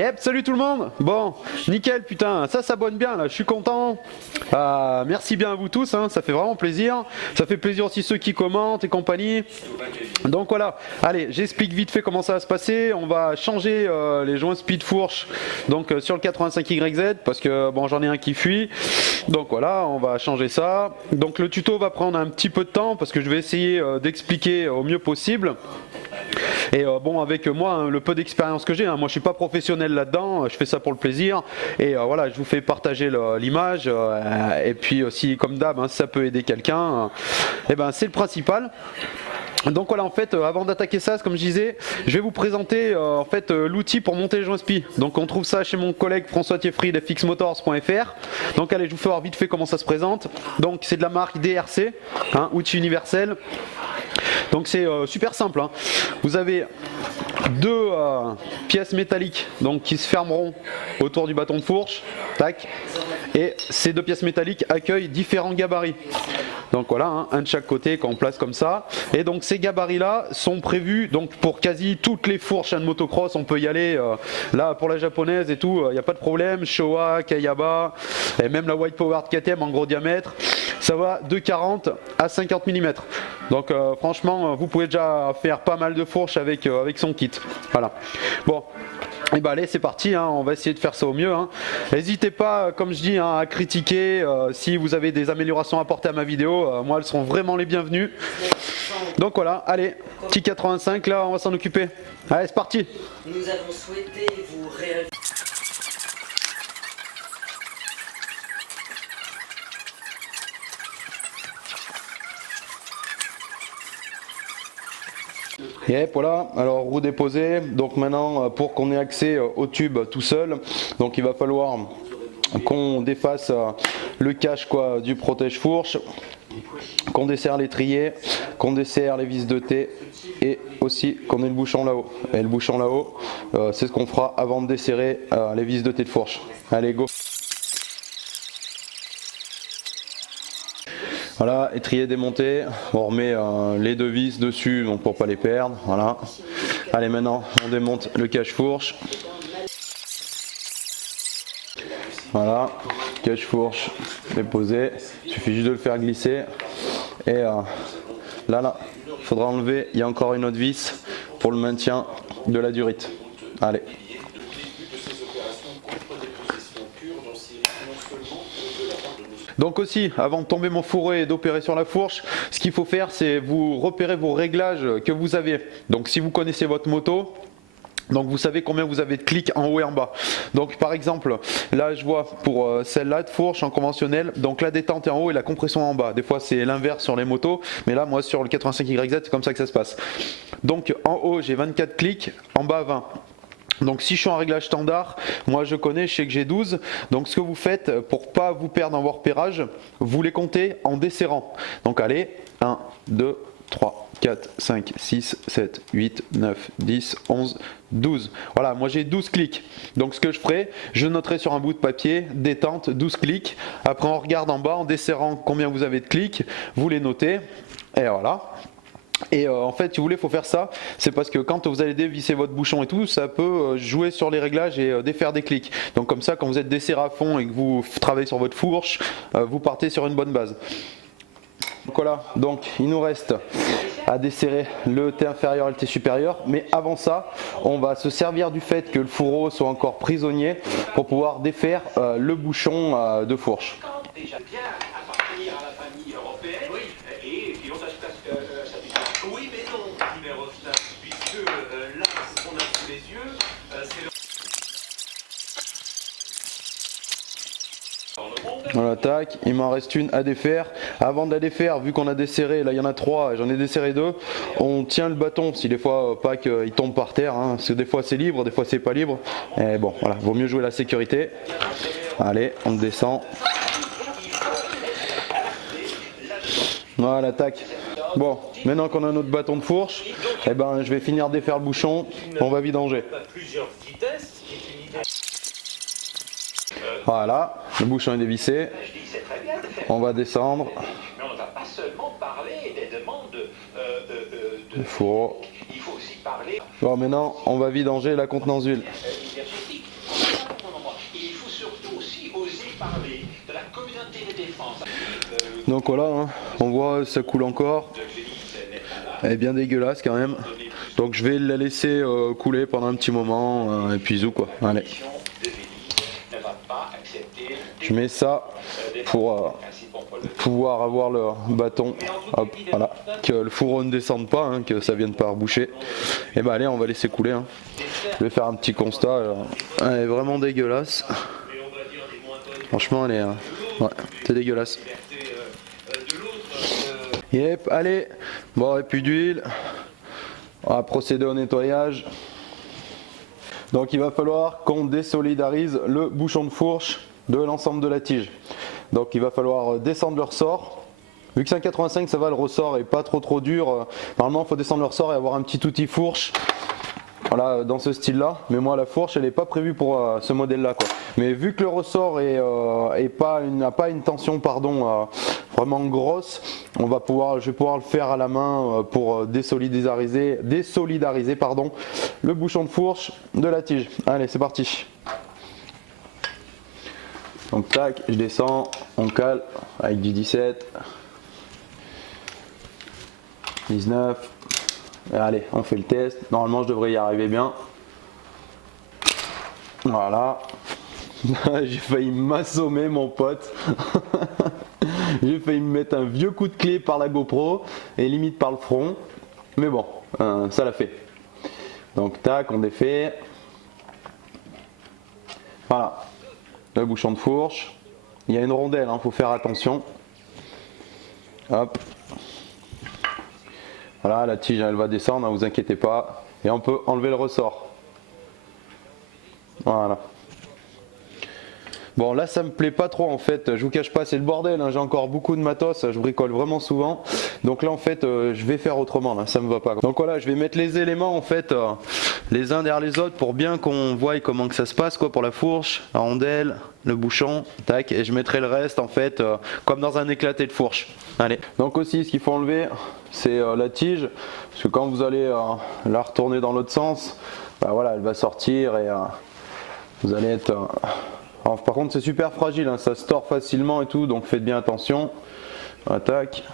Yep, salut tout le monde. Bon, nickel, putain, ça s'abonne bien là, je suis content. Merci bien à vous tous, hein, ça fait vraiment plaisir. Ça fait plaisir aussi ceux qui commentent et compagnie. Donc voilà, allez, j'explique vite fait comment ça va se passer. On va changer les joints speed fourche donc sur le 85YZ parce que bon, j'en ai un qui fuit. Donc voilà, on va changer ça. Donc le tuto va prendre un petit peu de temps parce que je vais essayer d'expliquer au mieux possible. Et bon, avec moi, hein, le peu d'expérience que j'ai, hein, moi je suis pas professionnel là-dedans, je fais ça pour le plaisir. Et voilà, je vous fais partager l'image. Et puis aussi, comme d'hab, hein, si ça peut aider quelqu'un, et ben c'est le principal. Donc voilà, en fait, avant d'attaquer ça, comme je disais, je vais vous présenter en fait l'outil pour monter les joints SPI. Donc on trouve ça chez mon collègue François Thieffry de fxmotors.fr. Donc allez, je vous fais voir vite fait comment ça se présente. Donc c'est de la marque DRC, hein, outil universel. Donc c'est super simple, hein. Vous avez deux pièces métalliques donc, qui se fermeront autour du bâton de fourche, tac, et ces deux pièces métalliques accueillent différents gabarits. Donc voilà, hein, un de chaque côté qu'on place comme ça. Et donc ces gabarits là sont prévus donc pour quasi toutes les fourches de motocross. On peut y aller là pour la japonaise et tout, il n'y a pas de problème. Showa, Kayaba et même la White Powered KTM en gros diamètre, ça va de 40 à 50 mm. Donc franchement vous pouvez déjà faire pas mal de fourches avec son kit. Voilà. Bon. Et bah allez, c'est parti, hein, on va essayer de faire ça au mieux. N'hésitez pas, comme je dis, hein, à critiquer si vous avez des améliorations à apporter à ma vidéo. Moi, elles seront vraiment les bienvenues. Donc voilà, allez, petit 85, là, on va s'en occuper. Allez, c'est parti. Nous avons souhaité vous réaliser. Yep, voilà, alors roue déposée. Donc maintenant, pour qu'on ait accès au tube tout seul, donc il va falloir qu'on défasse le cache quoi, du protège-fourche, qu'on desserre l'étrier, qu'on desserre les vis de thé et aussi qu'on ait le bouchon là-haut. Et le bouchon là-haut, c'est ce qu'on fera avant de desserrer les vis de thé de fourche. Allez, go! Voilà, étrier démonté, on remet les deux vis dessus donc pour pas les perdre, voilà. Allez, maintenant on démonte le cache-fourche. Voilà, cache-fourche déposé, il suffit juste de le faire glisser. Et là, il faudra enlever, il y a encore une autre vis pour le maintien de la durite. Allez. Donc aussi, avant de tomber mon fourré et d'opérer sur la fourche, ce qu'il faut faire, c'est vous repérer vos réglages que vous avez. Donc si vous connaissez votre moto, donc vous savez combien vous avez de clics en haut et en bas. Donc par exemple, là je vois pour celle-là de fourche en conventionnel, donc la détente est en haut et la compression en bas. Des fois c'est l'inverse sur les motos, mais là moi sur le 85YZ c'est comme ça que ça se passe. Donc en haut j'ai 24 clics, en bas 20. Donc si je suis en réglage standard, moi je connais, je sais que j'ai 12. Donc ce que vous faites pour pas vous perdre dans vos repérages, vous les comptez en desserrant. Donc allez, 1, 2, 3, 4, 5, 6, 7, 8, 9, 10, 11, 12. Voilà, moi j'ai 12 clics. Donc ce que je ferai, je noterai sur un bout de papier, détente, 12 clics. Après on regarde en bas en desserrant combien vous avez de clics, vous les notez. Et voilà. Et en fait, si vous voulez, il faut faire ça, c'est parce que quand vous allez dévisser votre bouchon et tout, ça peut jouer sur les réglages et défaire des clics. Donc comme ça, quand vous êtes desserré à fond et que vous travaillez sur votre fourche, vous partez sur une bonne base. Donc voilà, donc il nous reste à desserrer le T inférieur et le T supérieur, mais avant ça, on va se servir du fait que le fourreau soit encore prisonnier pour pouvoir défaire le bouchon de fourche. Voilà, tac, il m'en reste une à défaire. Avant de la défaire, vu qu'on a desserré, là il y en a 3, j'en ai desserré 2, on tient le bâton, si des fois pas qu'il tombe par terre, hein, parce que des fois c'est libre, des fois c'est pas libre. Et bon, voilà, vaut mieux jouer la sécurité. Allez, on descend. Voilà, tac. Bon, maintenant qu'on a notre bâton de fourche, eh ben, je vais finir de défaire le bouchon, on va vidanger. Voilà, le bouchon est dévissé. On va descendre. Le fourreau. Bon, maintenant, on va vidanger la contenance d'huile. Donc voilà, hein, on voit ça coule encore. Elle est bien dégueulasse quand même. Donc je vais la laisser couler pendant un petit moment et puis zou quoi. Allez. Je mets ça pour pouvoir avoir le bâton. Hop, voilà. Que le fourreau ne descende pas, hein, que ça vienne pas reboucher. Et bah allez, on va laisser couler. Hein. Je vais faire un petit constat. Elle est vraiment dégueulasse. Franchement, elle est. Ouais, c'est dégueulasse. Yep, allez. Bon, et puis d'huile. On va procéder au nettoyage. Donc il va falloir qu'on désolidarise le bouchon de fourche de l'ensemble de la tige. Donc il va falloir descendre le ressort. Vu que c'est un 85, ça va, le ressort est pas trop dur. Normalement il faut descendre le ressort et avoir un petit outil fourche. Voilà, dans ce style là, mais moi la fourche elle n'est pas prévue pour ce modèle là quoi. Mais vu que le ressort n'a pas une tension vraiment grosse, je vais pouvoir le faire à la main pour désolidariser le bouchon de fourche de la tige. Allez, c'est parti. Donc tac, je descends, on cale avec du 17, 19. Allez, on fait le test. Normalement, je devrais y arriver bien. Voilà. J'ai failli m'assommer, mon pote. J'ai failli me mettre un vieux coup de clé par la GoPro et limite par le front. Mais bon, ça l'a fait. Donc, tac, on défait. Voilà. Le bouchon de fourche. Il y a une rondelle, hein, faut faire attention. Hop. Voilà, la tige elle va descendre, ne vous inquiétez pas. Et on peut enlever le ressort. Voilà. Bon là ça me plaît pas trop en fait, je vous cache pas, c'est le bordel, hein. J'ai encore beaucoup de matos, je bricole vraiment souvent. Donc là en fait je vais faire autrement, là, ça me va pas. Donc voilà, je vais mettre les éléments en fait les uns derrière les autres pour bien qu'on voie comment que ça se passe quoi, pour la fourche, la rondelle, le bouchon, tac, et je mettrai le reste en fait comme dans un éclaté de fourche. Allez. Donc aussi ce qu'il faut enlever c'est la tige, parce que quand vous allez la retourner dans l'autre sens, bah voilà, elle va sortir et vous allez être... Alors, par contre c'est super fragile, hein, ça se tord facilement et tout, donc faites bien attention. Attaque.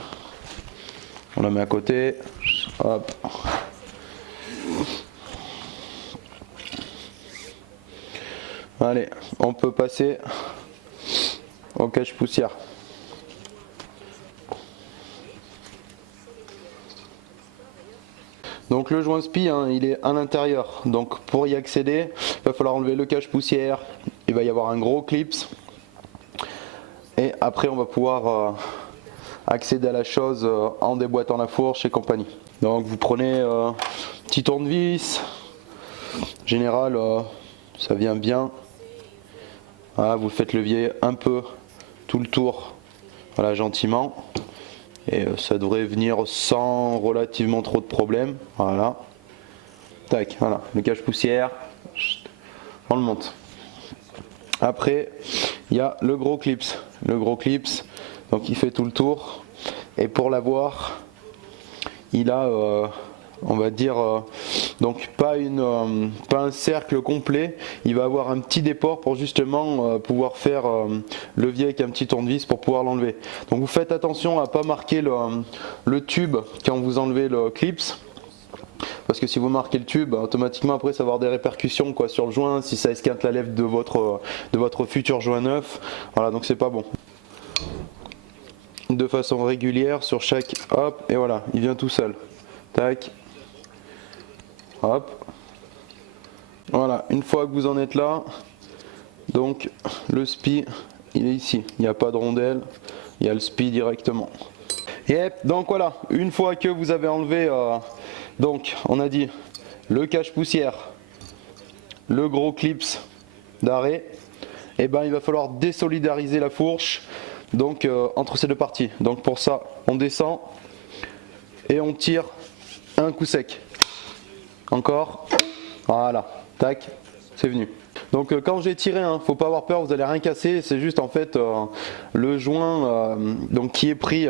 On la met à côté. Hop. Allez, on peut passer au cache-poussière. Donc le joint spi, hein, il est à l'intérieur, donc pour y accéder, il va falloir enlever le cache-poussière, il va y avoir un gros clips, et après on va pouvoir accéder à la chose en déboîtant la fourche et compagnie. Donc vous prenez petit tournevis, en général ça vient bien, voilà, vous faites levier un peu tout le tour, voilà, gentiment. Et ça devrait venir sans relativement trop de problèmes. Voilà. Tac, voilà. Le cache-poussière. On le monte. Après, il y a le gros clips. Le gros clips, donc il fait tout le tour. Et pour l'avoir, il a, on va dire, donc pas un cercle complet. Il va avoir un petit déport pour justement pouvoir faire levier avec un petit tournevis pour pouvoir l'enlever. Donc vous faites attention à pas marquer le tube quand vous enlevez le clips. Parce que si vous marquez le tube, automatiquement après ça va avoir des répercussions quoi, sur le joint, si ça esquinte la lèvre de votre futur joint neuf. Voilà, donc c'est pas bon. De façon régulière sur chaque, hop, et voilà, il vient tout seul. Tac. Hop. Voilà, une fois que vous en êtes là, donc le spi, il est ici. Il n'y a pas de rondelle, il y a le spi directement. Yep, donc voilà, une fois que vous avez enlevé, donc on a dit le cache-poussière, le gros clips d'arrêt, et ben il va falloir désolidariser la fourche donc entre ces deux parties. Donc pour ça, on descend et on tire un coup sec. Encore, voilà, tac, c'est venu. Donc quand j'ai tiré, hein, faut pas avoir peur, vous allez rien casser, c'est juste en fait le joint donc qui est pris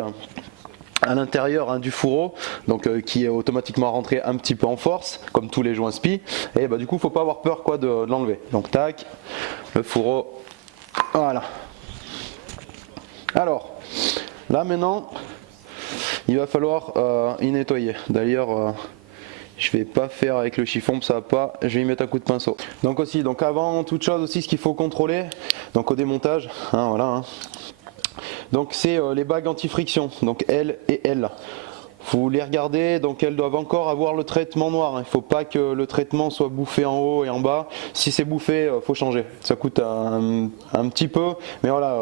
à l'intérieur hein, du fourreau, donc qui est automatiquement rentré un petit peu en force, comme tous les joints spi, et bah du coup faut pas avoir peur quoi de l'enlever. Donc tac, le fourreau, voilà. Alors, Là maintenant, il va falloir y nettoyer. D'ailleurs, je vais pas faire avec le chiffon, ça va pas, je vais y mettre un coup de pinceau. Donc aussi, donc avant toute chose aussi, ce qu'il faut contrôler, donc au démontage, hein, voilà. Hein. Donc c'est les bagues anti-friction, donc L et L. Vous les regardez, donc elles doivent encore avoir le traitement noir. Il ne faut pas que le traitement soit bouffé en haut et en bas. Si c'est bouffé, faut changer. Ça coûte un petit peu, mais voilà,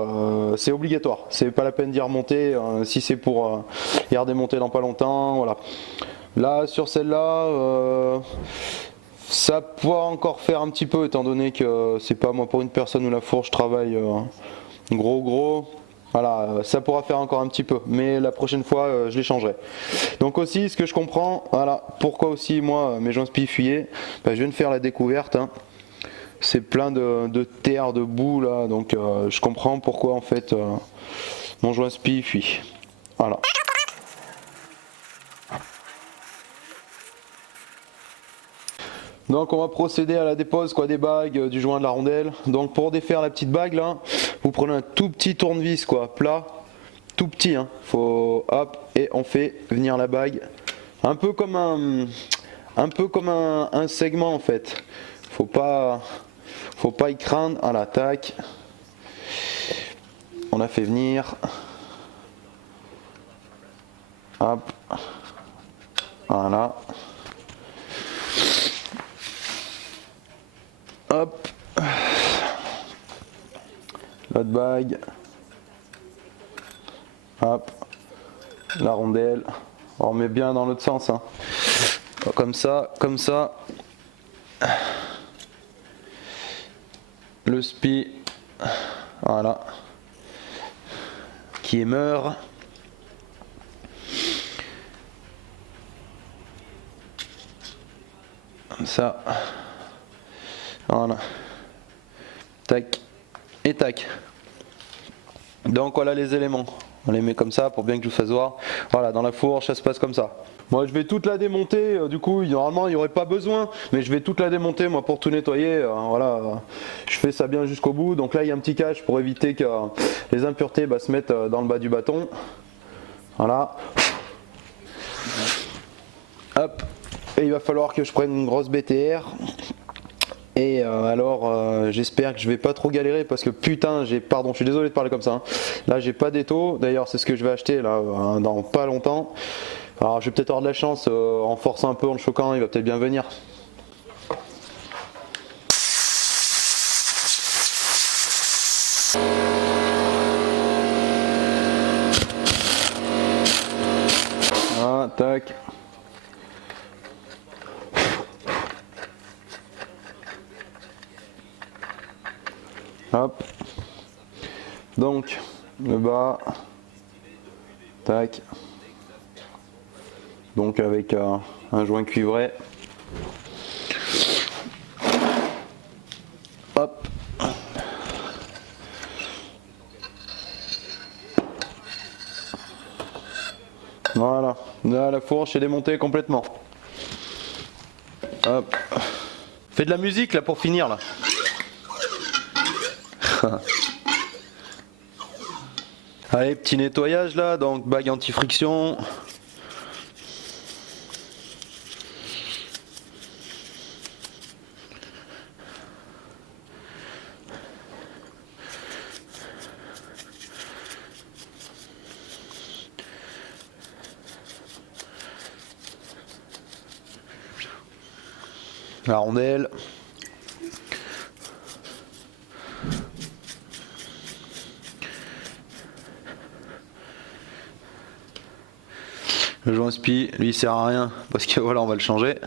c'est obligatoire. C'est pas la peine d'y remonter. Si c'est pour y redémonter dans pas longtemps, voilà. Là, sur celle-là, ça pourra encore faire un petit peu, étant donné que c'est pas moi pour une personne où la fourche travaille gros. Voilà, ça pourra faire encore un petit peu, mais la prochaine fois, je les changerai. Donc aussi, ce que je comprends, voilà, pourquoi aussi moi, mes joints spi fuyaient, je viens de faire la découverte, hein. C'est plein de terre, de boue là, donc je comprends pourquoi en fait mon joint spi fuit. Voilà. Donc on va procéder à la dépose des bagues du joint de la rondelle. Donc pour défaire la petite bague là, vous prenez un tout petit tournevis plat, tout petit, hein. Faut hop et on fait venir la bague, un peu comme un segment en fait. Faut pas y craindre. Voilà, tac. On a fait venir. Hop. Voilà. Hop, l'autre bague, hop, la rondelle, on remet bien dans l'autre sens, hein. Comme ça, le spi, voilà, qui est meur. Comme ça. Voilà, tac et tac. Donc voilà les éléments, on les met comme ça pour bien que je vous fasse voir. Voilà, dans la fourche ça se passe comme ça. Moi je vais toute la démonter, du coup normalement il n'y aurait pas besoin, mais je vais toute la démonter moi pour tout nettoyer. Voilà, je fais ça bien jusqu'au bout. Donc là il y a un petit cache pour éviter que les impuretés se mettent dans le bas du bâton. Voilà, hop, et il va falloir que je prenne une grosse BTR. Et alors j'espère que je vais pas trop galérer parce que putain pardon, je suis désolé de parler comme ça, hein. Là j'ai pas d'étau, d'ailleurs c'est ce que je vais acheter là dans pas longtemps. Alors je vais peut-être avoir de la chance en forçant un peu, en le choquant, il va peut-être bien venir. Ah, tac. Hop, donc le bas, tac, donc avec un joint cuivré, hop, voilà, là la fourche est démontée complètement, hop, fais de la musique là pour finir là. Allez, petit nettoyage là, donc bague anti-friction. La rondelle. Le joint spi, lui il sert à rien parce que voilà, on va le changer.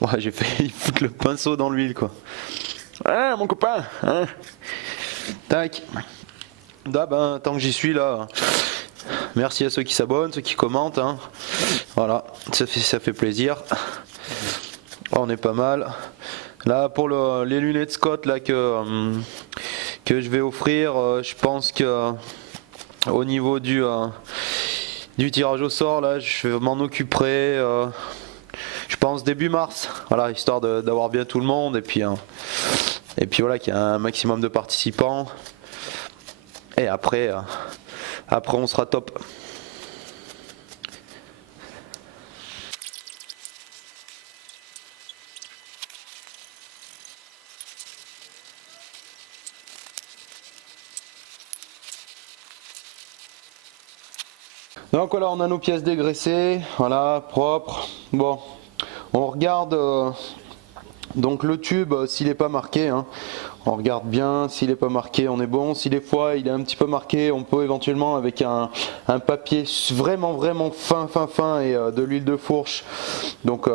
Ouais, j'ai failli foutre le pinceau dans l'huile quoi. Ah mon copain, hein. Tac. Là ben tant que j'y suis là, merci à ceux qui s'abonnent, ceux qui commentent, hein. Voilà, ça fait plaisir. Oh, on est pas mal. Là pour les lunettes Scott là que je vais offrir, je pense que au niveau du tirage au sort là, je m'en occuperai je pense début mars, voilà, histoire d'avoir bien tout le monde et puis voilà, qu'il y a un maximum de participants et après Après on sera top. Donc voilà, on a nos pièces dégraissées, voilà, propres. Bon, on regarde donc le tube s'il n'est pas marqué, hein. On regarde bien, s'il n'est pas marqué, on est bon. Si des fois il est un petit peu marqué, on peut éventuellement avec un papier vraiment fin et de l'huile de fourche, donc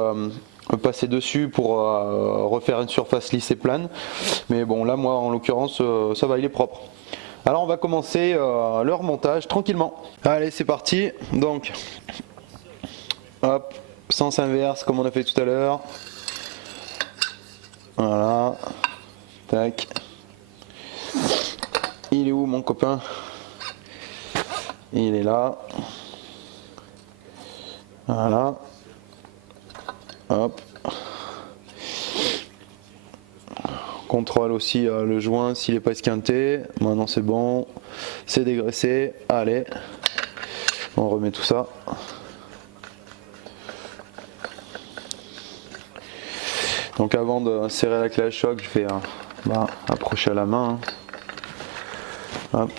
passer dessus pour refaire une surface lisse et plane. Mais bon, là moi en l'occurrence ça va, il est propre. Alors on va commencer le remontage tranquillement. Allez, c'est parti. Donc hop, sens inverse comme on a fait tout à l'heure. Voilà. Tac. Il est où mon copain? Il est là. Voilà. Hop. Contrôle aussi le joint s'il n'est pas esquinté. Maintenant c'est bon. C'est dégraissé. Allez. On remet tout ça. Donc avant de serrer la clé à choc, je vais approcher à la main. Hop.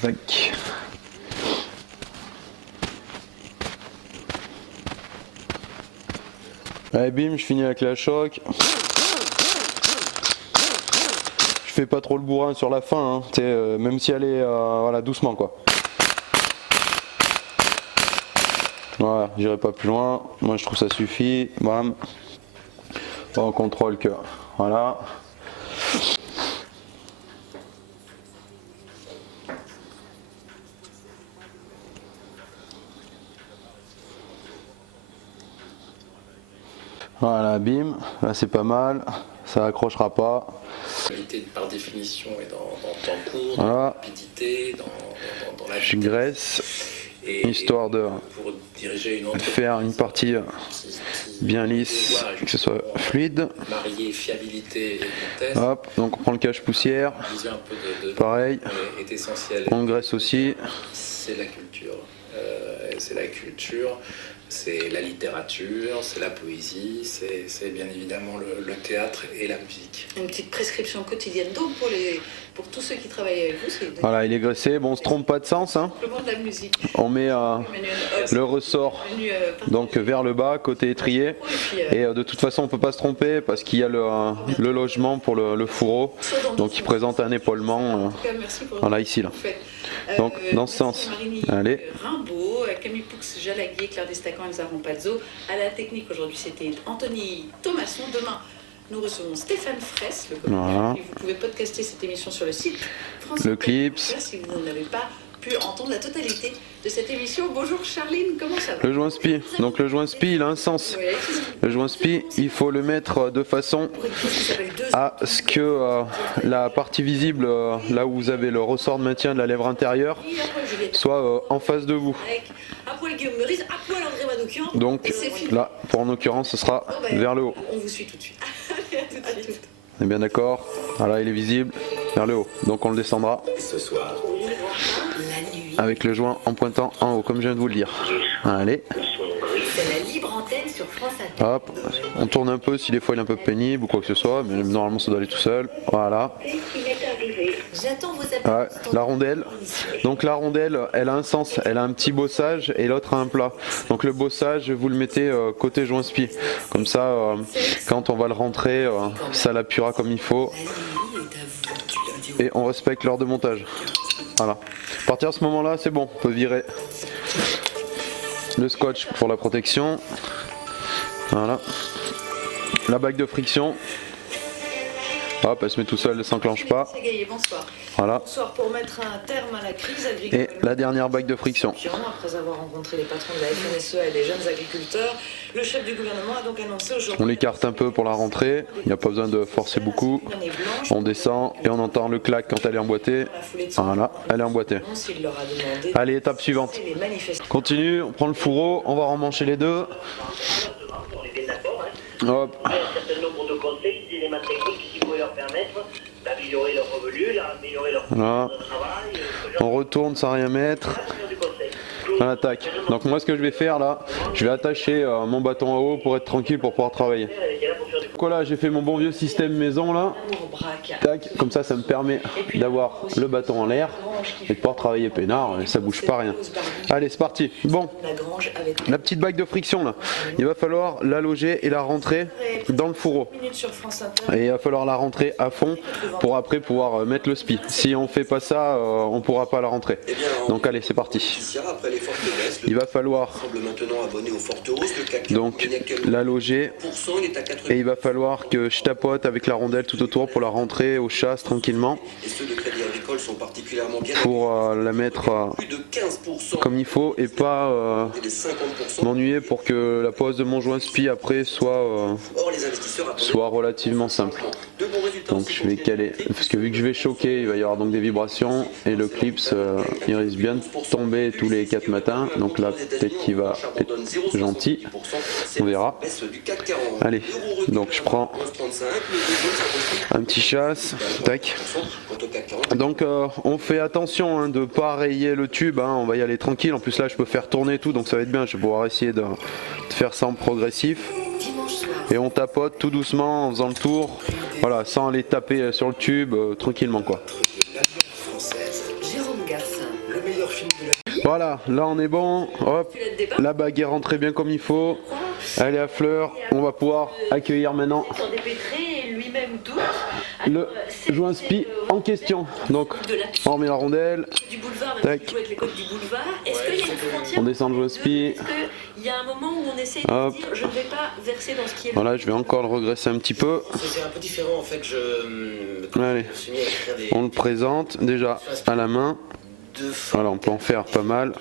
Tac. Allez, bim, je finis la clé à choc. Je fais pas trop le bourrin sur la fin, hein, même si elle est voilà, doucement quoi. Voilà, j'irai pas plus loin. Moi je trouve ça suffit. Bam. On contrôle que voilà. Voilà, bim. Là c'est pas mal. Ça accrochera pas. Par définition est dans le temps court, Voilà. dans la rapidité, dans la Je graisse. Histoire de faire une partie bien lisse, que ce soit fluide. Marier fiabilité et vitesse. Hop, donc on prend le cache-poussière. Pareil. Est essentiel. On graisse aussi. C'est la culture. C'est la culture, c'est la littérature, c'est la poésie, c'est bien évidemment le théâtre et la musique. Une petite prescription quotidienne donc pour tous ceux qui travaillent avec vous. Voilà, il est graissé. Bon, on se trompe pas de sens. Hein. De la musique. On met le ressort donc vers le bas, côté étrier. Et de toute façon, on peut pas se tromper parce qu'il y a le logement pour le fourreau. Donc il présente un épaulement. Voilà, ici là. Donc dans ce sens. Allez. Rimbaud, Camille Poux, Jalaguier, Claire Destacan, Elsa Rampazzo. À la technique aujourd'hui, c'était Anthony Thomasson. Demain, nous recevons Stéphane Fraisse, le comédien. Voilà. Et vous pouvez podcaster cette émission sur le site France. Le Clips. Si vous n'avez pas pu entendre la totalité de cette émission. Bonjour Charline, comment ça va? Le joint spi. Donc le joint spi, il a un sens. Le joint spi, il faut le mettre de façon à ce que la partie visible, là où vous avez le ressort de maintien de la lèvre intérieure, soit en face de vous. Donc là, pour en l'occurrence, ce sera vers le haut. On vous suit tout de suite. On est bien d'accord. Voilà, il est visible vers le haut. Donc on le descendra. Ce soir, avec le joint en pointant en haut, comme je viens de vous le dire. Allez. C'est la libre antenne sur France Inter. Hop, on tourne un peu si des fois il est un peu pénible ou quoi que ce soit, mais normalement ça doit aller tout seul. Voilà. Ouais, la rondelle. Donc la rondelle, elle a un sens, elle a un petit bossage et l'autre a un plat. Donc le bossage, vous le mettez côté joint spi. Comme ça, quand on va le rentrer, ça l'appuiera comme il faut. Et on respecte l'heure de montage. Voilà. À partir de ce moment-là, c'est bon, on peut virer le scotch pour la protection. Voilà. La bague de friction. Hop, elle se met tout seule, elle ne s'enclenche pas. Voilà. Bonsoir, pour mettre un terme à la crise agricole. Et la dernière bague de friction. Après avoir rencontré les patrons de la FNSE et les jeunes agriculteurs, le chef du gouvernement a donc annoncé aujourd'hui. On l'écarte un peu pour la rentrée, il n'y a pas besoin de forcer beaucoup. On descend et on entend le clac quand elle est emboîtée. Voilà, elle est emboîtée. Allez, étape suivante. Continue, on prend le fourreau, on va remmancher les deux. Hop. Un certain nombre de conseils, d'éléments techniques qui pourraient leur permettre améliorer leur revenu, améliorer leur Voilà. travail. On retourne sans rien mettre. Voilà, tac. Donc moi ce que je vais faire là, je vais attacher mon bâton à eau pour être tranquille pour pouvoir travailler. Donc voilà, j'ai fait mon bon vieux système maison là. Tac, comme ça me permet d'avoir le bâton en l'air et de pouvoir travailler peinard et ça bouge pas rien. Allez, c'est parti. Bon, la petite bague de friction là, il va falloir la loger et la rentrer dans le fourreau. Et il va falloir la rentrer à fond pour après pouvoir mettre le spi. Si on fait pas ça, on pourra pas la rentrer. Donc allez, c'est parti. Il va falloir donc la loger et il va falloir que je tapote avec la rondelle tout autour pour la rentrer au chasse tranquillement pour la mettre comme il faut et pas m'ennuyer pour que la pose de mon joint spi après soit relativement simple. Donc je vais caler parce que vu que je vais choquer il va y avoir donc des vibrations et le clips il risque bien de tomber tous les 4 matins, donc là peut-être qu'il va être gentil, on verra. Allez, donc je prends un petit chasse, tac. Donc on fait attention de ne pas rayer le tube, on va y aller tranquille, en plus là je peux faire tourner tout donc ça va être bien, je vais pouvoir essayer de faire ça en progressif. Et on tapote tout doucement en faisant le tour, voilà, sans aller taper sur le tube, tranquillement quoi. Voilà, là on est bon, hop, la bague est rentrée bien comme il faut, elle est à fleur, on va pouvoir accueillir maintenant le joint spi en question. Donc on remet la rondelle, tac, on descend le joint spi, hop, voilà, je vais encore le regresser un petit peu. Allez, on le présente déjà à la main. Voilà, on peut en faire pas mal.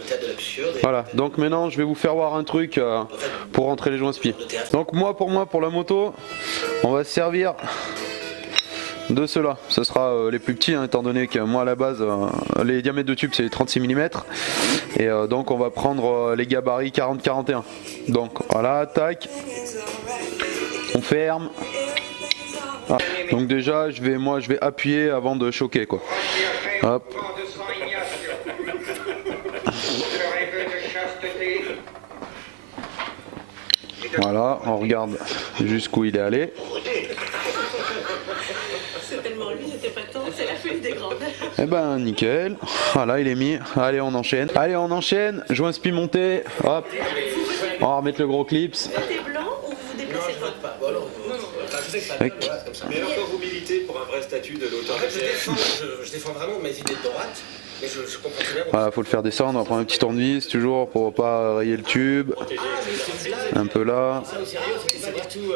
Voilà, donc maintenant je vais vous faire voir un truc pour rentrer les joints spi. Donc pour la moto, on va se servir de cela. Ce sera les plus petits, étant donné que moi à la base, les diamètres de tube c'est les 36 mm. Et donc on va prendre les gabarits 40-41. Donc voilà, tac. On ferme. Ah. Donc déjà je vais appuyer avant de choquer quoi. Hop. Voilà, on regarde jusqu'où il est allé. C'est tellement lui, j'étais pas tant, c'est la feuille des grandes. Eh ben nickel, voilà il est mis, allez on enchaîne. Allez on enchaîne, joint spi monté, hop, on va remettre le gros clips. T'es blanc ou vous vous déplacez pas? Tac. Mais alors quand vous militez pour un vrai statut de l'auteur, je défends vraiment ma idée de droite. Mais je comprends très bien. Voilà, faut le faire descendre, on va prendre un petit tournevis toujours pour pas rayer le tube. Un peu là.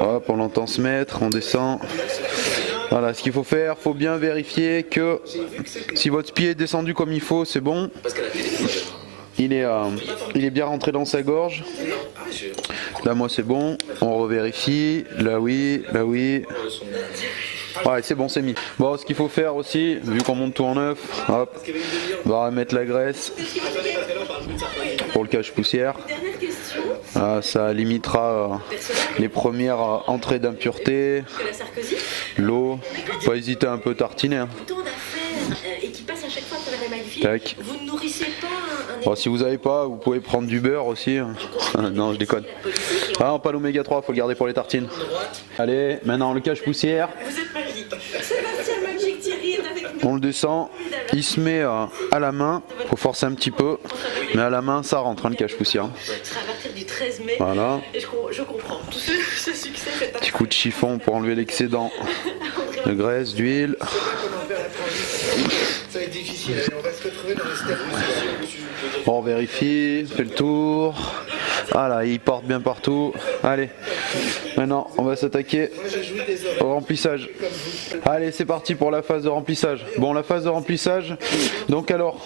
Hop, on l'entend se mettre, on descend. Voilà, ce qu'il faut faire, faut bien vérifier que si votre pied est descendu comme il faut, c'est bon. Il est bien rentré dans sa gorge. Là, moi, c'est bon. On revérifie. Là, oui. Là, oui. Ouais, c'est bon, c'est mis. Bon, ce qu'il faut faire aussi, vu qu'on monte tout en neuf, hop, on va remettre la graisse pour le cache-poussière. Ça limitera les premières entrées d'impureté, l'eau. Pas hésiter à un peu tartiner. Tac. Bon, si vous n'avez pas, vous pouvez prendre du beurre aussi. Non, je déconne. Ah, pas l'oméga 3, faut le garder pour les tartines. Allez, maintenant le cache-poussière. On le descend, il se met à la main, faut forcer un petit peu, mais à la main ça rentre le cache-poussière. Voilà. Je comprends. Tout ce succès. Petit coup de chiffon pour enlever l'excédent de graisse, d'huile. Ça va être difficile, on va se retrouver dans les steppes. On vérifie, fait le tour. Voilà, il porte bien partout. Allez, maintenant on va s'attaquer au remplissage. Allez, c'est parti pour la phase de remplissage. Bon, la phase de remplissage, donc alors,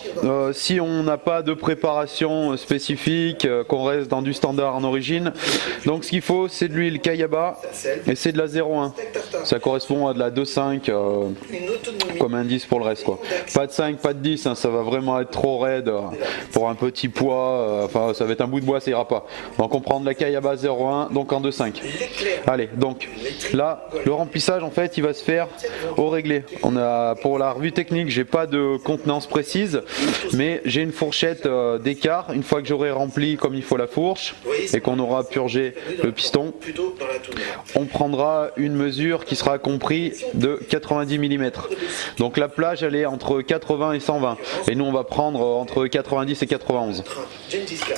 si on n'a pas de préparation spécifique, qu'on reste dans du standard en origine, donc ce qu'il faut c'est de l'huile Kayaba et c'est de la 0,1. Ça correspond à de la 2,5 comme indice pour le reste quoi. Pas de 5, pas de 10, ça va vraiment être trop raide pour un petit poids, enfin ça va être un bout de bois, ça ira pas. Donc on prend de la caille à base 0,1, donc en 2,5. Allez, donc là, le remplissage en fait, il va se faire au réglé. On a, pour la revue technique, j'ai pas de contenance précise, mais j'ai une fourchette d'écart. Une fois que j'aurai rempli comme il faut la fourche et qu'on aura purgé le piston, on prendra une mesure qui sera comprise de 90 mm. Donc la plage elle est entre 80 et 120 et nous on va prendre entre 90 et 91.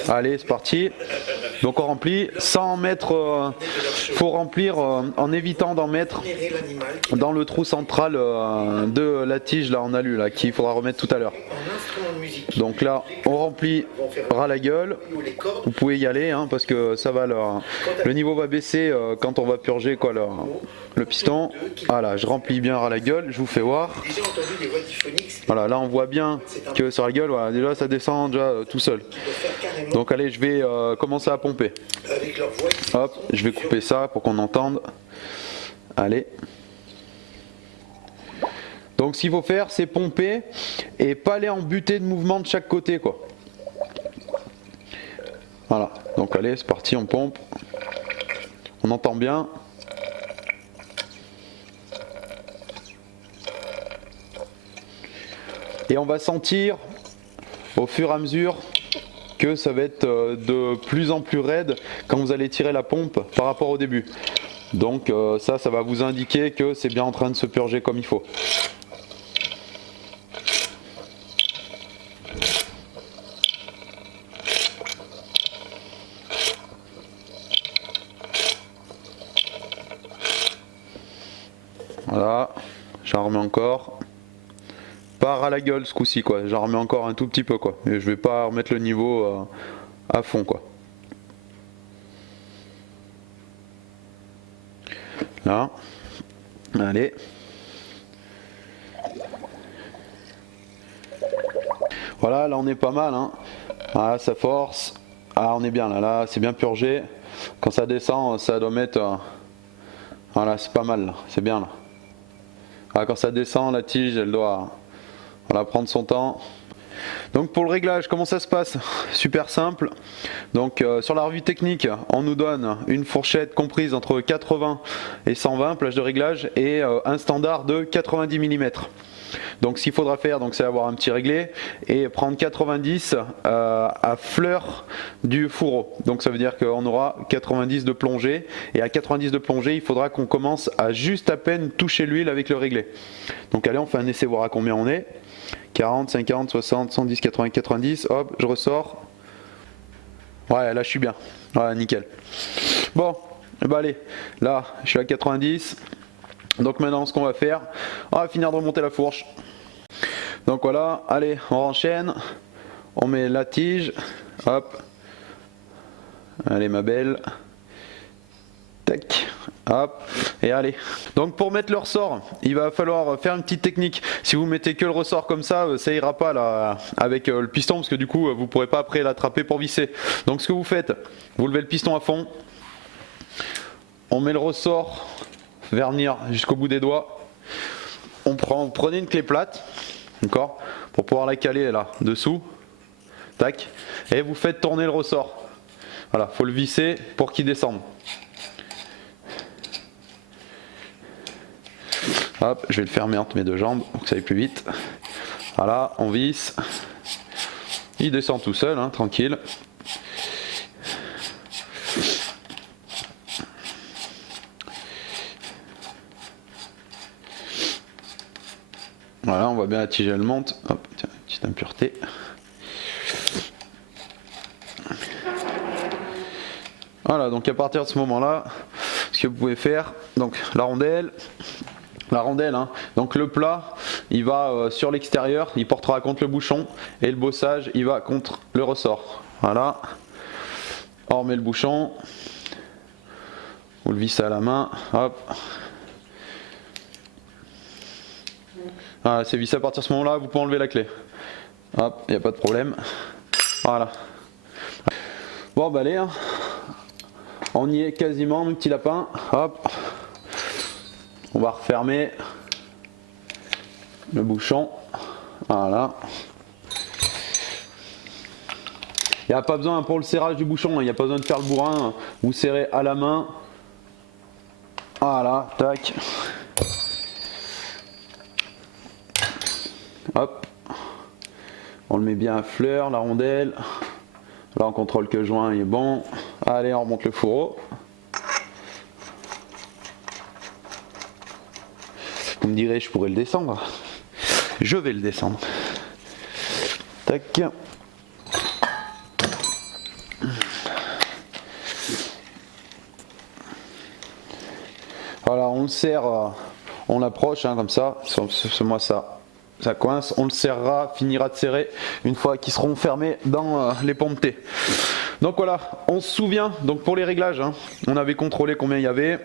Allez, c'est parti. Donc on remplit sans mettre, faut remplir en évitant d'en mettre dans le trou central de la tige là en alu là qu'il faudra remettre tout à l'heure. Donc là on remplit ras la gueule. Vous pouvez y aller hein, parce que ça va le niveau va baisser quand on va purger quoi le piston. Voilà, je remplis bien ras la gueule, je vous fais voir. Voilà, là on voit bien que sur la gueule, voilà, déjà ça descend déjà tout seul. Donc allez, je vais commencer à pomper. Hop, je vais couper ça pour qu'on entende. Allez. Donc ce qu'il faut faire, c'est pomper et pas aller en butée de mouvement de chaque côté quoi. Voilà, donc allez, c'est parti, on pompe. On entend bien. Et on va sentir au fur et à mesure que ça va être de plus en plus raide quand vous allez tirer la pompe par rapport au début. Donc ça va vous indiquer que c'est bien en train de se purger comme il faut. Voilà, j'en remets encore. Pas à la gueule ce coup-ci quoi, j'en remets encore un tout petit peu quoi. Et je vais pas remettre le niveau à fond quoi. Là, allez. Voilà, là on est pas mal hein. Ah, ça force. Ah, on est bien là, là c'est bien purgé. Quand ça descend, ça doit mettre. Voilà, c'est pas mal, c'est bien là. Ah, quand ça descend, la tige elle doit. Voilà, prendre son temps. Donc pour le réglage, comment ça se passe? Super simple. Donc sur la revue technique, on nous donne une fourchette comprise entre 80 et 120 plage de réglage et un standard de 90 mm. Donc ce qu'il faudra faire, c'est avoir un petit réglé et prendre 90 à fleur du fourreau. Donc ça veut dire qu'on aura 90 de plongée et à 90 de plongée, il faudra qu'on commence à juste à peine toucher l'huile avec le réglé. Donc allez, on fait un essai voir à combien on est. 40, 50, 60, 110, 80, 90, hop, je ressors. Ouais, là je suis bien. Ouais, nickel. Bon, bah allez, là je suis à 90. Donc maintenant ce qu'on va faire, on va finir de remonter la fourche. Donc voilà, allez, on enchaîne. On met la tige. Hop. Allez ma belle. Tac. Hop, et allez. Donc pour mettre le ressort, il va falloir faire une petite technique. Si vous mettez que le ressort comme ça ira pas là avec le piston parce que du coup vous pourrez pas après l'attraper pour visser. Donc ce que vous faites, vous levez le piston à fond, on met le ressort vernir jusqu'au bout des doigts. Vous prenez une clé plate, d'accord, pour pouvoir la caler là dessous. Tac, et vous faites tourner le ressort. Voilà, faut le visser pour qu'il descende. Hop, je vais le fermer entre mes deux jambes pour que ça aille plus vite. Voilà, on visse. Il descend tout seul, hein, tranquille. Voilà, on voit bien la tige elle monte. Hop, tiens, petite impureté. Voilà, donc à partir de ce moment-là, ce que vous pouvez faire, donc la rondelle, hein, donc le plat, il va sur l'extérieur, il portera contre le bouchon, et le bossage, il va contre le ressort. Voilà, on remet le bouchon, vous le vissez à la main, hop. Voilà, c'est vissé à partir de ce moment-là, vous pouvez enlever la clé. Hop, il n'y a pas de problème. Voilà. Bon, bah allez, hein. On y est quasiment, mon petit lapin. Hop. On va refermer le bouchon. Voilà. Il n'y a pas besoin pour le serrage du bouchon, il n'y a pas besoin de faire le bourrin. Vous serrez à la main. Voilà, tac. Hop. On le met bien à fleur, la rondelle. Là, on contrôle que le joint est bon. Allez, on remonte le fourreau. Vous me direz, je pourrais le descendre. Je vais le descendre. Tac. Voilà, on le serre, on l'approche comme ça. Moi ça coince. On le serrera, finira de serrer une fois qu'ils seront fermés dans les pompes T. Donc voilà, on se souvient. Donc pour les réglages, on avait contrôlé combien il y avait.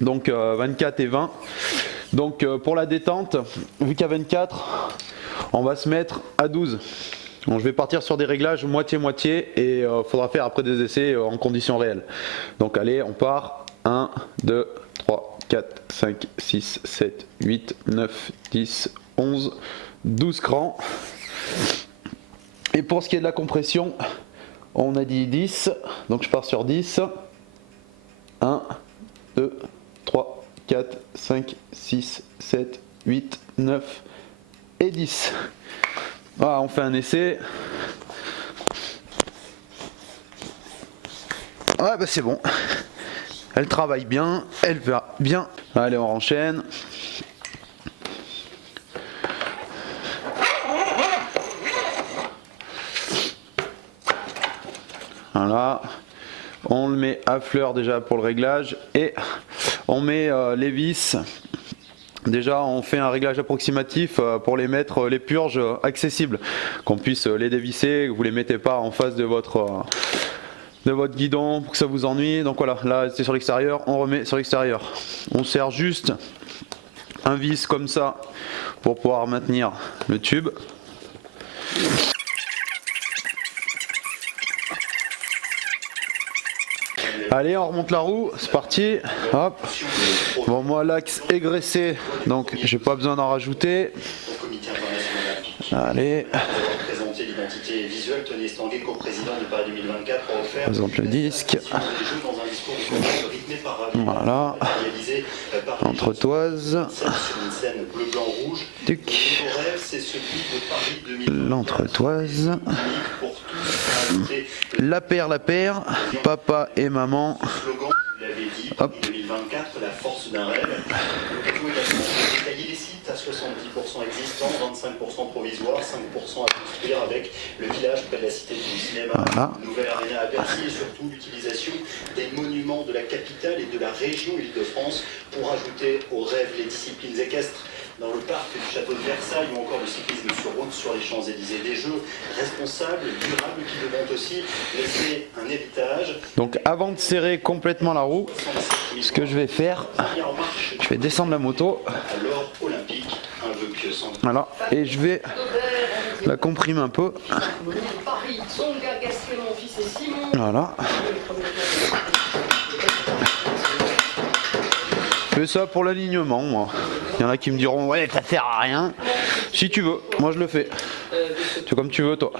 Donc 24 et 20. Donc pour la détente, vu qu'à 24, on va se mettre à 12. Donc je vais partir sur des réglages moitié-moitié et faudra faire après des essais en conditions réelles. Donc allez, on part. 1, 2, 3, 4, 5, 6, 7, 8, 9, 10, 11, 12 crans. Et pour ce qui est de la compression, on a dit 10. Donc je pars sur 10. 1, 2, 3, 4, 5, 6, 7, 8, 9 et 10. Voilà, on fait un essai. Ouais, bah c'est bon. Elle travaille bien, elle va bien. Allez, on enchaîne. Voilà. On le met à fleur déjà pour le réglage et on met les vis. Déjà, on fait un réglage approximatif pour les mettre les purges accessibles, qu'on puisse les dévisser, que vous les mettez pas en face de votre guidon pour que ça vous ennuie. Donc voilà, là c'est sur l'extérieur, on remet sur l'extérieur. On serre juste un vis comme ça pour pouvoir maintenir le tube. Allez, on remonte la roue, c'est parti. Hop. Bon, moi l'axe est graissé, donc j'ai pas besoin d'en rajouter. Allez. L'identité visuelle, Tony Estanguet, co-président du Paris 2024, a offert présente le disque. Voilà. L'entretoise. L'entretoise. La paire. Papa et maman. Hop. 2024, la force d'un rêve. Détailler les sites à 70% existants, 25% provisoires, 5% à construire avec le village près de la cité du cinéma, voilà. Nouvelle Arena à Bercy et surtout l'utilisation des monuments de la capitale et de la région Île-de-France pour ajouter aux rêves les disciplines équestres. Dans le parc du château de Versailles ou encore le cyclisme sur route sur les Champs-Élysées, des jeux responsables, durables qui devront aussi laisser un héritage. Donc avant de serrer complètement la roue, ce que je vais faire, je vais descendre la moto. Voilà, et je vais la comprimer un peu. Voilà. Je fais ça pour l'alignement, moi. Il y en a qui me diront ouais, ça sert à rien. Si tu veux, moi je le fais. Tu fais comme tu veux, toi.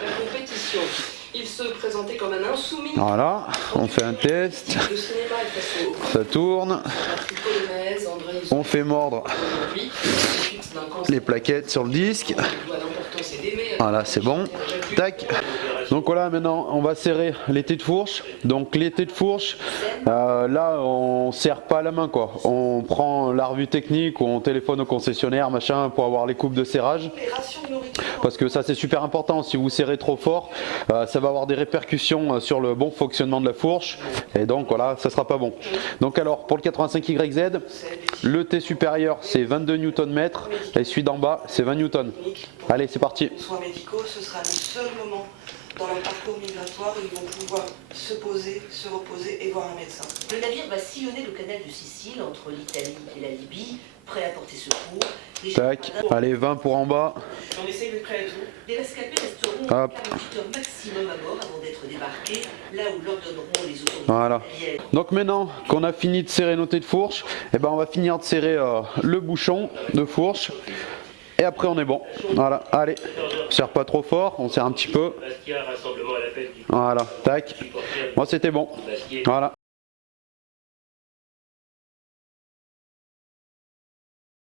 Voilà, on fait un test. Ça tourne. On fait mordre les plaquettes sur le disque. Voilà, c'est bon. Tac. Donc voilà, maintenant on va serrer l'été de fourche. Donc l'été de fourche, là on serre pas à la main quoi. On prend la revue technique ou on téléphone au concessionnaire machin pour avoir les coupes de serrage. Parce que ça c'est super important. Si vous serrez trop fort, ça va avoir des répercussions sur le bon fonctionnement de la fourche. Et donc voilà, ça sera pas bon. Donc alors pour le 85YZ, le T supérieur c'est 22 Nm et celui d'en bas c'est 20 Newton. Allez, c'est parti. Soins médicaux, ce sera le seul moment dans leur parcours migratoire où ils vont pouvoir se poser, se reposer et voir un médecin. Le navire va sillonner le canal de Sicile entre l'Italie et la Libye, prêt à porter secours. Tac, allez 20 pour en bas. On essaie de près à tout. Les rescapés resteront 48 heures maximum à bord avant d'être débarqués, là où leur donneront les autorités. Voilà. Donc maintenant qu'on a fini de serrer nos têtes de fourche, eh ben on va finir de serrer le bouchon de fourche. Et après on est bon. Voilà, allez. On serre pas trop fort, on serre un petit peu. Voilà, tac. Moi c'était bon. Voilà.